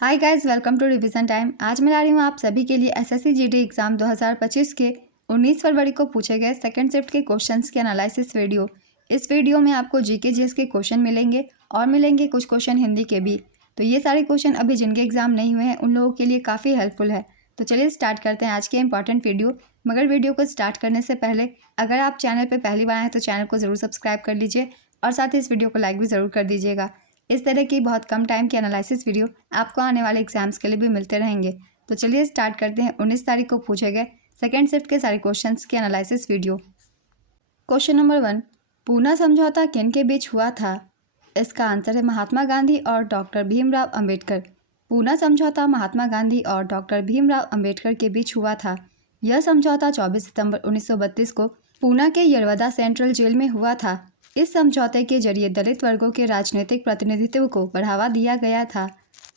Hi guys, welcome to revision time. आज मैं ला रही हूँ आप सभी के लिए एसएससी जीडी एग्जाम 2025 के 19 फरवरी को पूछे गए सेकंड शिफ्ट के क्वेश्चंस के एनालिसिस वीडियो। इस वीडियो में आपको जीके जीएस के क्वेश्चन मिलेंगे और मिलेंगे कुछ क्वेश्चन हिंदी के भी। तो ये सारे क्वेश्चन अभी जिनके एग्जाम नहीं हुए हैं उन लोगों के लिए काफ़ी हेल्पफुल है। तो चलिए स्टार्ट करते हैं आज के इंपॉर्टेंट वीडियो। मगर वीडियो को स्टार्ट करने से पहले अगर आप चैनल पर पहली बार आए तो चैनल को ज़रूर सब्सक्राइब कर लीजिए और साथ ही इस वीडियो को लाइक भी ज़रूर कर दीजिएगा। इस तरह की बहुत कम टाइम की एनालिसिस वीडियो आपको आने वाले एग्जाम्स के लिए भी मिलते रहेंगे। तो चलिए स्टार्ट करते हैं 19 तारीख को पूछे गए सेकेंड शिफ्ट के सारे क्वेश्चंस के analysis video. Question number 1, Poona समझौता किन के बीच हुआ था? इसका आंसर है महात्मा गांधी और डॉक्टर भीमराव अंबेडकर। पूना समझौता महात्मा गांधी और डॉक्टर भीमराव अंबेडकर के बीच हुआ था। यह समझौता 24 सितंबर 1932 को पूना के यरवदा सेंट्रल जेल में हुआ था। इस समझौते के जरिए दलित वर्गों के राजनीतिक प्रतिनिधित्व को बढ़ावा दिया गया था।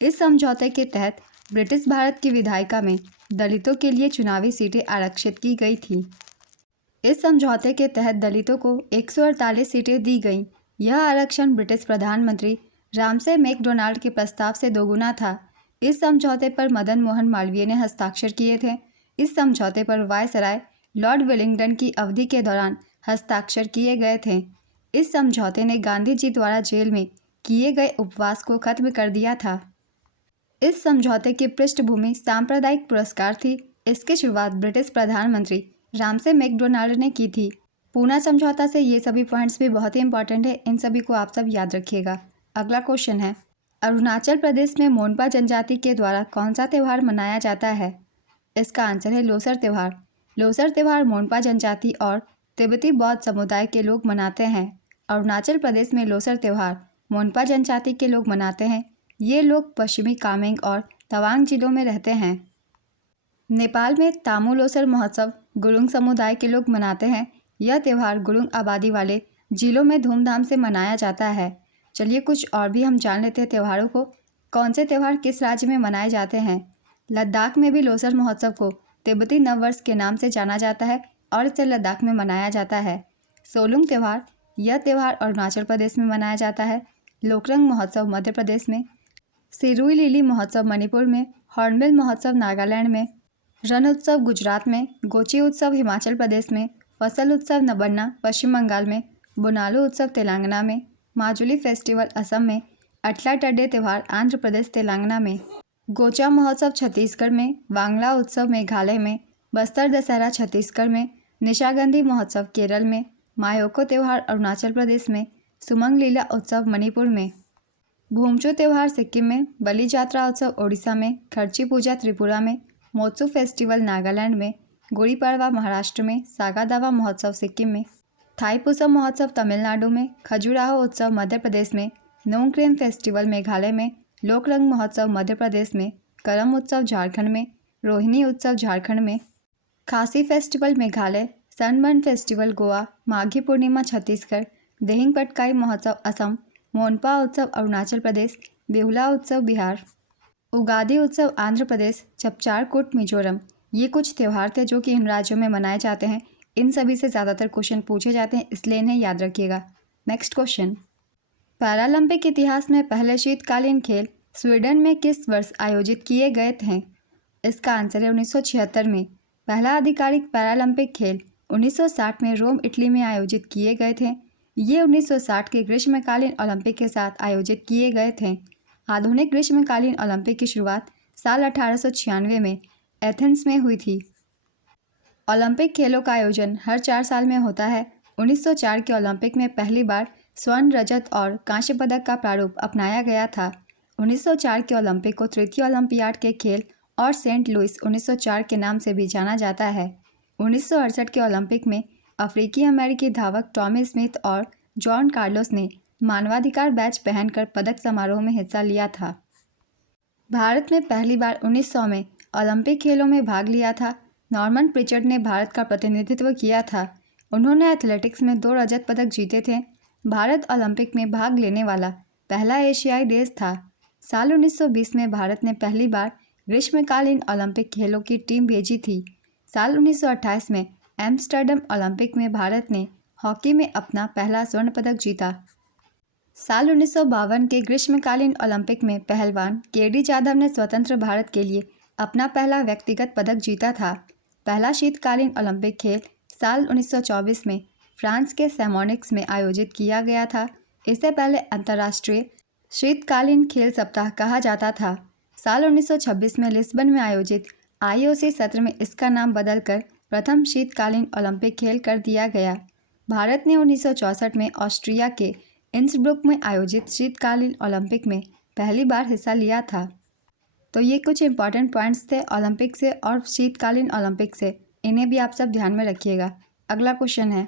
इस समझौते के तहत ब्रिटिश भारत की विधायिका में दलितों के लिए चुनावी सीटें आरक्षित की गई थी। इस समझौते के तहत दलितों को 148 सीटें दी गईं। यह आरक्षण ब्रिटिश प्रधानमंत्री रामसे मैकडोनाल्ड के प्रस्ताव से दोगुना था। इस समझौते पर मदन मोहन मालवीय ने हस्ताक्षर किए थे। इस समझौते पर वायसराय लॉर्ड वेलिंगटन की अवधि के दौरान हस्ताक्षर किए गए थे। इस समझौते ने गांधी जी द्वारा जेल में किए गए उपवास को खत्म कर दिया था। इस समझौते की पृष्ठभूमि सांप्रदायिक पुरस्कार थी। इसकी शुरुआत ब्रिटिश प्रधानमंत्री रामसे मैकडोनाल्ड ने की थी। पूना समझौता से ये सभी पॉइंट्स भी बहुत ही इंपॉर्टेंट है, इन सभी को आप सब याद रखिएगा। अगला क्वेश्चन है, अरुणाचल प्रदेश में मोनपा जनजाति के द्वारा कौन सा त्यौहार मनाया जाता है? इसका आंसर है लोसर त्यौहार। लोसर त्यौहार मोनपा जनजाति और तिब्बती बौद्ध समुदाय के लोग मनाते हैं। अरुणाचल प्रदेश में लोसर त्यौहार मोनपा जनजाति के लोग मनाते हैं। ये लोग पश्चिमी कामेंग और तवांग जिलों में रहते हैं। नेपाल में तामू लोसर महोत्सव गुरुंग समुदाय के लोग मनाते हैं। यह त्यौहार गुरुंग आबादी वाले जिलों में धूमधाम से मनाया जाता है। चलिए कुछ और भी हम जान लेते हैं त्योहारों को। कौन से त्यौहार किस राज्य में मनाए जाते हैं? लद्दाख में भी लोसर महोत्सव को तिब्बती नववर्ष के नाम से जाना जाता है और इसे लद्दाख में मनाया जाता है। सोलुंग त्यौहार, यह त्यौहार अरुणाचल प्रदेश में मनाया जाता है। लोकरंग महोत्सव मध्य प्रदेश में, सिरुई लिली महोत्सव मणिपुर में, हॉर्नबिल महोत्सव नागालैंड में, रण उत्सव गुजरात में, गोची उत्सव हिमाचल प्रदेश में, फसल उत्सव नबन्ना पश्चिम बंगाल में, बोनालू उत्सव तेलंगाना में, माजुली फेस्टिवल असम में, अटला टड्डे त्यौहार आंध्र प्रदेश तेलंगाना में, गोचा महोत्सव छत्तीसगढ़ में, वांगला उत्सव मेघालय में, बस्तर दशहरा छत्तीसगढ़ में, निशागंधी महोत्सव केरल में, मायोको त्यौहार अरुणाचल प्रदेश में, सुमंग लीला उत्सव मणिपुर में, भूमचू त्यौहार सिक्किम में, बलि जात्रा उत्सव ओडिशा में, खर्ची पूजा त्रिपुरा में, मोत्सू फेस्टिवल नागालैंड में, गुड़ी पड़वा महाराष्ट्र में, सागा दावा महोत्सव सिक्किम में, थाईपुसम महोत्सव तमिलनाडु में, खजुराहो उत्सव मध्य प्रदेश में, नोंगक्रेम फेस्टिवल मेघालय में, लोकरंग महोत्सव मध्य प्रदेश में, करम उत्सव झारखंड में, रोहिणी उत्सव झारखंड में, Khasi festival Meghalaya, Sunburn festival Goa, Maghi Purnima Chhattisgarh, Dihing Patkai Mahotsav Assam, Monpa उत्सव अरुणाचल प्रदेश, बेहुला उत्सव बिहार, उगादी उत्सव आंध्र प्रदेश, चपचारकूट मिजोरम। ये कुछ त्यौहार थे जो कि इन राज्यों में मनाए जाते हैं। इन सभी से ज़्यादातर क्वेश्चन पूछे जाते हैं, इसलिए इन्हें याद रखिएगा। नेक्स्ट क्वेश्चन, पैरालंपिक इतिहास में पहले शीतकालीन खेल स्वीडन में किस वर्ष आयोजित किए गए थे? इसका आंसर है 1976 में। पहला आधिकारिक पैरालंपिक खेल 1960 में रोम इटली में आयोजित किए गए थे। ये 1960 के ग्रीष्मकालीन ओलंपिक के साथ आयोजित किए गए थे। आधुनिक ग्रीष्मकालीन ओलंपिक की शुरुआत साल 1896 में एथेंस में हुई थी। ओलंपिक खेलों का आयोजन हर 4 साल में होता है। 1904 के ओलंपिक में पहली बार स्वर्ण, रजत और कांस्य पदक का प्रारूप अपनाया गया था। 1904 के ओलंपिक को तृतीय ओलंपियाड के खेल और सेंट लुइस 1904 के नाम से भी जाना जाता है। 1968 के ओलंपिक में अफ्रीकी अमेरिकी धावक टॉमी स्मिथ और जॉन कार्लोस ने मानवाधिकार बैच पहनकर पदक समारोह में हिस्सा लिया था। भारत में पहली बार 1900 में ओलंपिक खेलों में भाग लिया था। नॉर्मन प्रिचर्ड ने भारत का प्रतिनिधित्व किया था। उन्होंने एथलेटिक्स में 2 रजत पदक जीते थे। भारत ओलंपिक में भाग लेने वाला पहला एशियाई देश था। साल 1920 में भारत ने पहली बार ग्रीष्मकालीन ओलंपिक खेलों की टीम भेजी थी। साल 1928 में एम्स्टर्डम ओलंपिक में भारत ने हॉकी में अपना पहला स्वर्ण पदक जीता। साल 1952 के ग्रीष्मकालीन ओलंपिक में पहलवान केडी जाधव ने स्वतंत्र भारत के लिए अपना पहला व्यक्तिगत पदक जीता था। पहला शीतकालीन ओलंपिक खेल साल 1924 में फ्रांस के सैमोनिक्स में आयोजित किया गया था। इससे पहले अंतर्राष्ट्रीय शीतकालीन खेल सप्ताह कहा जाता था। साल 1926 में लिस्बन में आयोजित IOC सत्र में इसका नाम बदलकर प्रथम शीतकालीन ओलंपिक खेल कर दिया गया। भारत ने 1964 में ऑस्ट्रिया के इंसब्रुक में आयोजित शीतकालीन ओलंपिक में पहली बार हिस्सा लिया था। तो ये कुछ इंपॉर्टेंट पॉइंट्स थे ओलंपिक से और शीतकालीन ओलंपिक से, इन्हें भी आप सब ध्यान में रखिएगा। अगला क्वेश्चन है,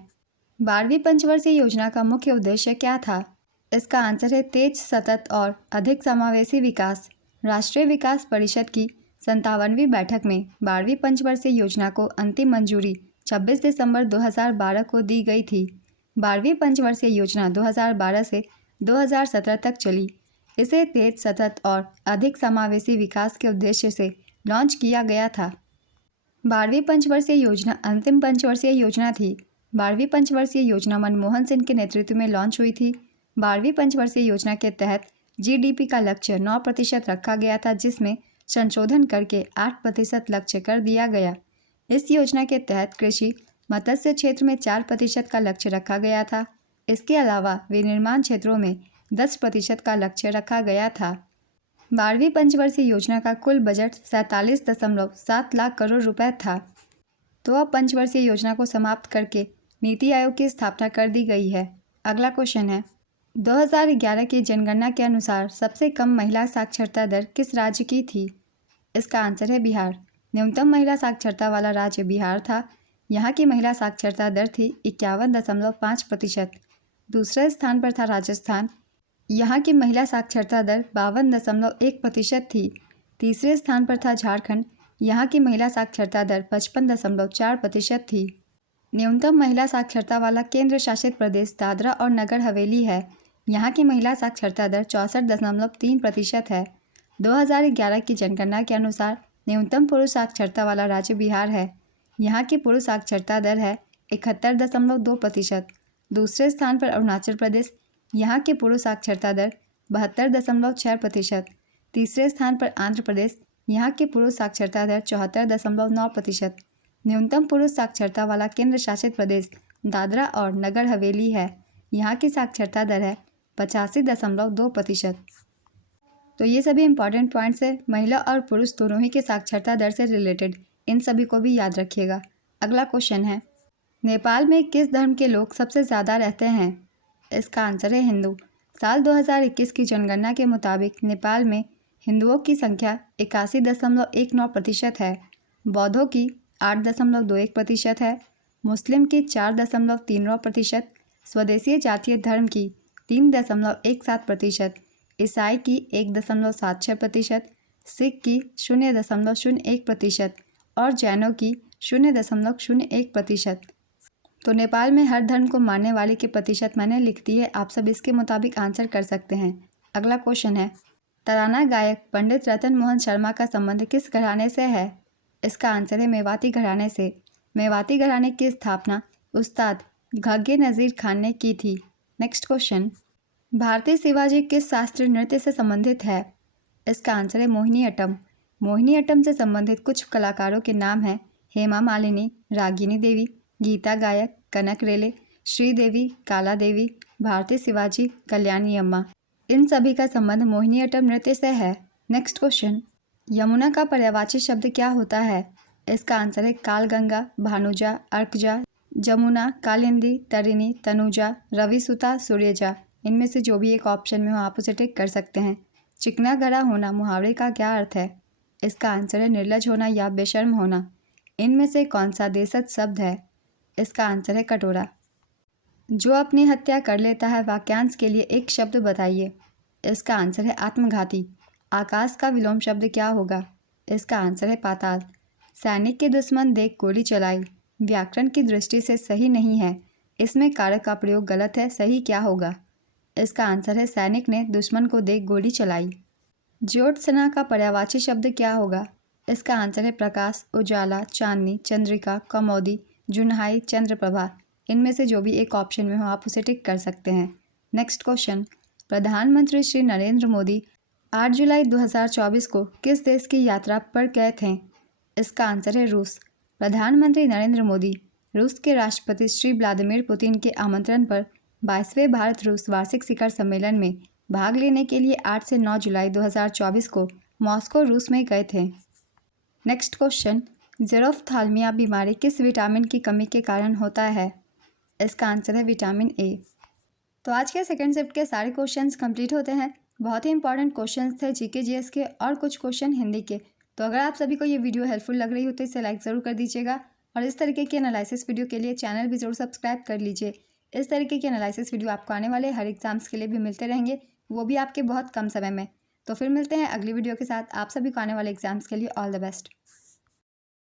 12वीं पंचवर्षीय योजना का मुख्य उद्देश्य क्या था? इसका आंसर है तेज, सतत और अधिक समावेशी विकास। राष्ट्रीय विकास परिषद की 57वीं बैठक में 12वीं पंचवर्षीय योजना को अंतिम मंजूरी 26 दिसंबर 2012 को दी गई थी। 12वीं पंचवर्षीय योजना 2012 से 2017 तक चली। इसे तेज, सतत और अधिक समावेशी विकास के उद्देश्य से लॉन्च किया गया था। 12वीं पंचवर्षीय योजना अंतिम पंचवर्षीय योजना थी। 12वीं पंचवर्षीय योजना मनमोहन सिंह के नेतृत्व में लॉन्च हुई थी। 12वीं पंचवर्षीय योजना के तहत GDP का लक्ष्य 9% रखा गया था, जिसमें संशोधन करके 8% लक्ष्य कर दिया गया। इस योजना के तहत कृषि मत्स्य क्षेत्र में 4% का लक्ष्य रखा गया था। इसके अलावा विनिर्माण क्षेत्रों में 10% का लक्ष्य रखा गया था। 12वीं पंचवर्षीय योजना का कुल बजट 47.7 लाख करोड़ रुपए था। तो अब पंचवर्षीय योजना को समाप्त करके नीति आयोग की स्थापना कर दी गई है। अगला क्वेश्चन है, 2011 की जनगणना के अनुसार सबसे कम महिला साक्षरता दर किस राज्य की थी? इसका आंसर है बिहार। न्यूनतम महिला साक्षरता वाला राज्य बिहार था। यहाँ की महिला साक्षरता दर थी 51.5%। दूसरे स्थान पर था राजस्थान। यहाँ की महिला साक्षरता दर 52.1% थी। तीसरे स्थान पर था झारखंड। यहाँ की महिला साक्षरता दर 55.4% थी। न्यूनतम महिला साक्षरता वाला केंद्र शासित प्रदेश दादरा और नगर हवेली है। यहाँ की महिला साक्षरता दर 64.3% है। 2011 की जनगणना के अनुसार न्यूनतम पुरुष साक्षरता वाला राज्य बिहार है। यहाँ की पुरुष साक्षरता दर है 71.2%। दूसरे स्थान पर अरुणाचल प्रदेश। यहाँ की पुरुष साक्षरता दर 72.6%। तीसरे स्थान पर आंध्र प्रदेश। यहाँ की पुरुष साक्षरता दर 74.9%। न्यूनतम पुरुष साक्षरता वाला केंद्र शासित प्रदेश दादरा और नगर हवेली है। यहाँ की साक्षरता दर है 85.2%। तो ये सभी इंपॉर्टेंट पॉइंट्स है महिला और पुरुष दोनों ही के साक्षरता दर से रिलेटेड, इन सभी को भी याद रखिएगा। अगला क्वेश्चन है, नेपाल में किस धर्म के लोग सबसे ज़्यादा रहते हैं? इसका आंसर है हिंदू। साल 2021 की जनगणना के मुताबिक नेपाल में हिंदुओं की संख्या 81.19% है, बौद्धों की 8.21% है, मुस्लिम की 4.39%, स्वदेशी जातीय धर्म की 3.17%, ईसाई की 1.76%, सिख की 0.01% और जैनों की 0.01%। तो नेपाल में हर धर्म को मानने वाले के प्रतिशत मैंने लिख दी है, आप सब इसके मुताबिक आंसर कर सकते हैं। अगला क्वेश्चन है, तराना गायक पंडित रतन मोहन शर्मा का संबंध किस घराने से है? इसका आंसर है मेवाती घराने से। मेवाती घराने की स्थापना उस्ताद घाघे नज़ीर खान ने की थी। नेक्स्ट क्वेश्चन, भारतीय शिवाजी किस शास्त्रीय नृत्य से संबंधित है? इसका आंसर है मोहिनी अट्टम। मोहिनी अट्टम से संबंधित कुछ कलाकारों के नाम हैं हेमा मालिनी, रागिनी देवी, गीता गायक, कनक रेले, श्रीदेवी, काला देवी, भारती शिवाजी, कल्याणी अम्मा। इन सभी का संबंध मोहिनी अट्टम नृत्य से है। नेक्स्ट क्वेश्चन, यमुना का पर्यायवाची शब्द क्या होता है? इसका आंसर है कालगंगा, भानुजा, अर्कजा, जमुना, कालिंदी, तरिणी, तनुजा, रविसुता, सूर्यजा। इनमें से जो भी एक ऑप्शन में हो आप उसे टिक कर सकते हैं। चिकना गड़ा होना मुहावरे का क्या अर्थ है? इसका आंसर है निर्लज होना या बेशर्म होना। इनमें से कौन सा देशज शब्द है? इसका आंसर है कटोरा। जो अपनी हत्या कर लेता है वाक्यांश के लिए एक शब्द बताइए। इसका आंसर है आत्मघाती। आकाश का विलोम शब्द क्या होगा? इसका आंसर है पाताल। सैनिक के दुश्मन देख गोली चलाई व्याकरण की दृष्टि से सही नहीं है, इसमें कारक का प्रयोग गलत है, सही क्या होगा? इसका आंसर है सैनिक ने दुश्मन को देख गोली चलाई। ज्योत्सना का पर्यायवाची शब्द क्या होगा? इसका आंसर है प्रकाश, उजाला, चांदनी, चंद्रिका, कमौदी, जुनहाई, चंद्रप्रभा। इनमें से जो भी एक ऑप्शन में हो आप उसे टिक कर सकते हैं। नेक्स्ट क्वेश्चन, प्रधानमंत्री श्री नरेंद्र मोदी 8 जुलाई 2024 को किस देश की यात्रा पर गए थे? इसका आंसर है रूस। प्रधानमंत्री नरेंद्र मोदी रूस के राष्ट्रपति श्री व्लादिमीर पुतिन के आमंत्रण पर 22वें भारत रूस वार्षिक शिखर सम्मेलन में भाग लेने के लिए 8 से 9 जुलाई 2024 को मॉस्को रूस में गए थे। नेक्स्ट क्वेश्चन, ज़ेरोफ्थाल्मिया बीमारी किस विटामिन की कमी के कारण होता है? इसका आंसर है विटामिन ए। तो आज के सेकंड शिफ्ट के सारे क्वेश्चंस कंप्लीट होते हैं। बहुत ही इंपॉर्टेंट क्वेश्चंस थे जीके जीएस के और कुछ क्वेश्चन हिंदी के। तो अगर आप सभी को ये वीडियो हेल्पफुल लग रही हो तो इसे लाइक ज़रूर कर दीजिएगा और इस तरीके के एनालिसिस वीडियो के लिए चैनल भी ज़रूर सब्सक्राइब कर लीजिए। इस तरीके के एनालिसिस वीडियो आपको आने वाले हर एग्जाम्स के लिए भी मिलते रहेंगे, वो भी आपके बहुत कम समय में। तो फिर मिलते हैं अगली वीडियो के साथ। आप सभी को आने वाले एग्जाम्स के लिए ऑल द बेस्ट।